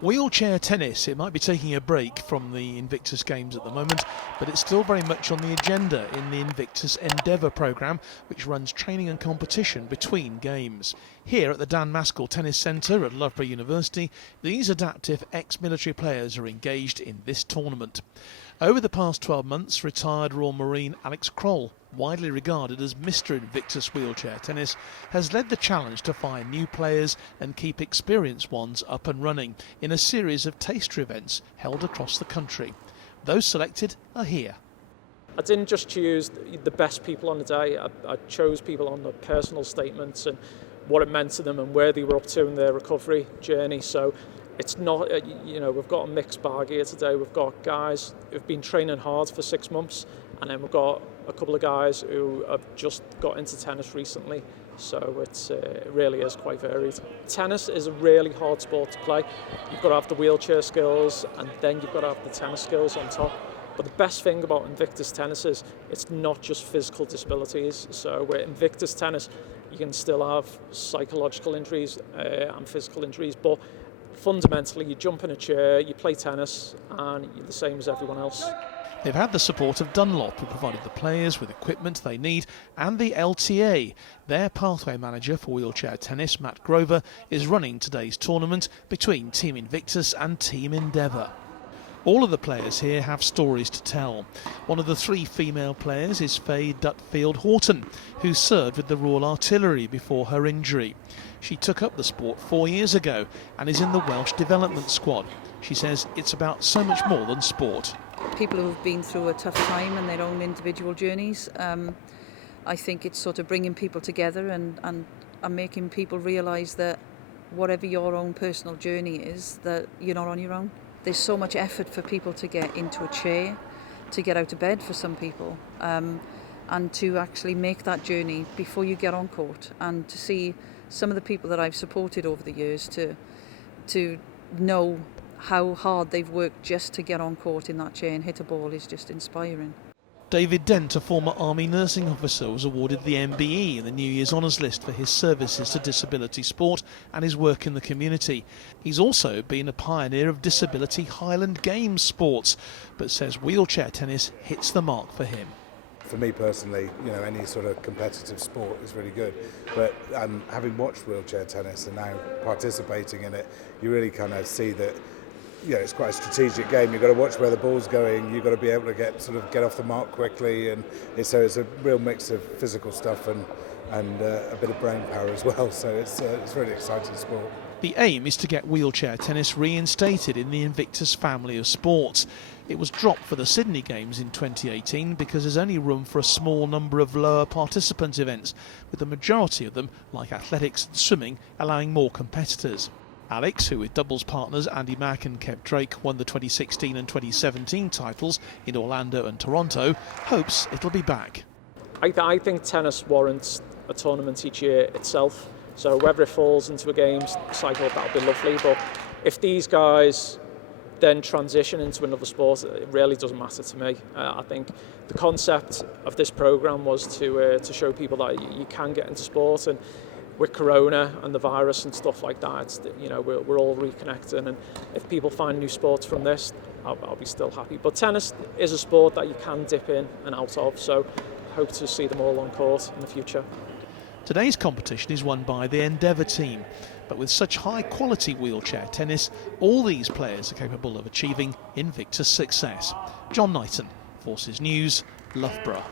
Wheelchair tennis, it might be taking a break from the Invictus games at the moment, but it's still very much on the agenda in the Invictus Endeavour programme, which runs training and competition between games. Here at the Dan Maskell Tennis Centre at Loughborough University, these adaptive ex-military players are engaged in this tournament. Over the past 12 months, retired Royal Marine Alex Kroll, widely regarded as Mr Invictus wheelchair tennis, has led the challenge to find new players and keep experienced ones up and running in a series of taster events held across the country. Those selected are here. I didn't just choose the best people on the day, I chose people on their personal statements and what it meant to them and where they were up to in their recovery journey. So it's not, we've got a mixed bag here today. We've got guys who've been training hard for 6 months, and then we've got a couple of guys who have just got into tennis recently. So it really is quite varied. Tennis is a really hard sport to play. You've got to have the wheelchair skills, and then you've got to have the tennis skills on top. But the best thing about Invictus tennis is it's not just physical disabilities. So with Invictus tennis, you can still have psychological injuries and physical injuries, but fundamentally you jump in a chair, you play tennis, and you're the same as everyone else. They've had the support of Dunlop, who provided the players with equipment they need, and the LTA. Their pathway manager for wheelchair tennis, Matt Grover, is running today's tournament between Team Invictus and Team Endeavour. All of the players here have stories to tell. One of the 3 female players is Faye Dutfield-Horton, who served with the Royal Artillery before her injury. She took up the sport 4 years ago and is in the Welsh development squad. She says it's about so much more than sport. People who've been through a tough time in their own individual journeys, I think it's sort of bringing people together and making people realise that whatever your own personal journey is, that you're not on your own. There's so much effort for people to get into a chair, to get out of bed for some people, and to actually make that journey before you get on court, and to see some of the people that I've supported over the years to know how hard they've worked just to get on court in that chair and hit a ball is just inspiring. David Dent, a former Army nursing officer, was awarded the MBE in the New Year's Honours List for his services to disability sport and his work in the community. He's also been a pioneer of disability Highland Games sports, but says wheelchair tennis hits the mark for him. For me personally, any sort of competitive sport is really good, but having watched wheelchair tennis and now participating in it, you really kind of see that it's quite a strategic game. You've got to watch where the ball's going, you've got to be able to get off the mark quickly, and it's a real mix of physical stuff and a bit of brain power as well, so it's a really exciting sport. The aim is to get wheelchair tennis reinstated in the Invictus family of sports. It was dropped for the Sydney Games in 2018 because there's only room for a small number of lower participant events, with the majority of them, like athletics and swimming, allowing more competitors. Alex, who with doubles partners Andy Mack and Kev Drake won the 2016 and 2017 titles in Orlando and Toronto, hopes it'll be back. I think tennis warrants a tournament each year itself. So whether it falls into a games cycle, that'll be lovely. But if these guys then transition into another sport, it really doesn't matter to me. I think the concept of this programme was to show people that you can get into sport, and with Corona and the virus and stuff like that, we're all reconnecting, and if people find new sports from this, I'll be still happy. But tennis is a sport that you can dip in and out of, so I hope to see them all on court in the future. Today's competition is won by the Endeavour team, but with such high quality wheelchair tennis, all these players are capable of achieving Invictus success. John Knighton, Forces News, Loughborough.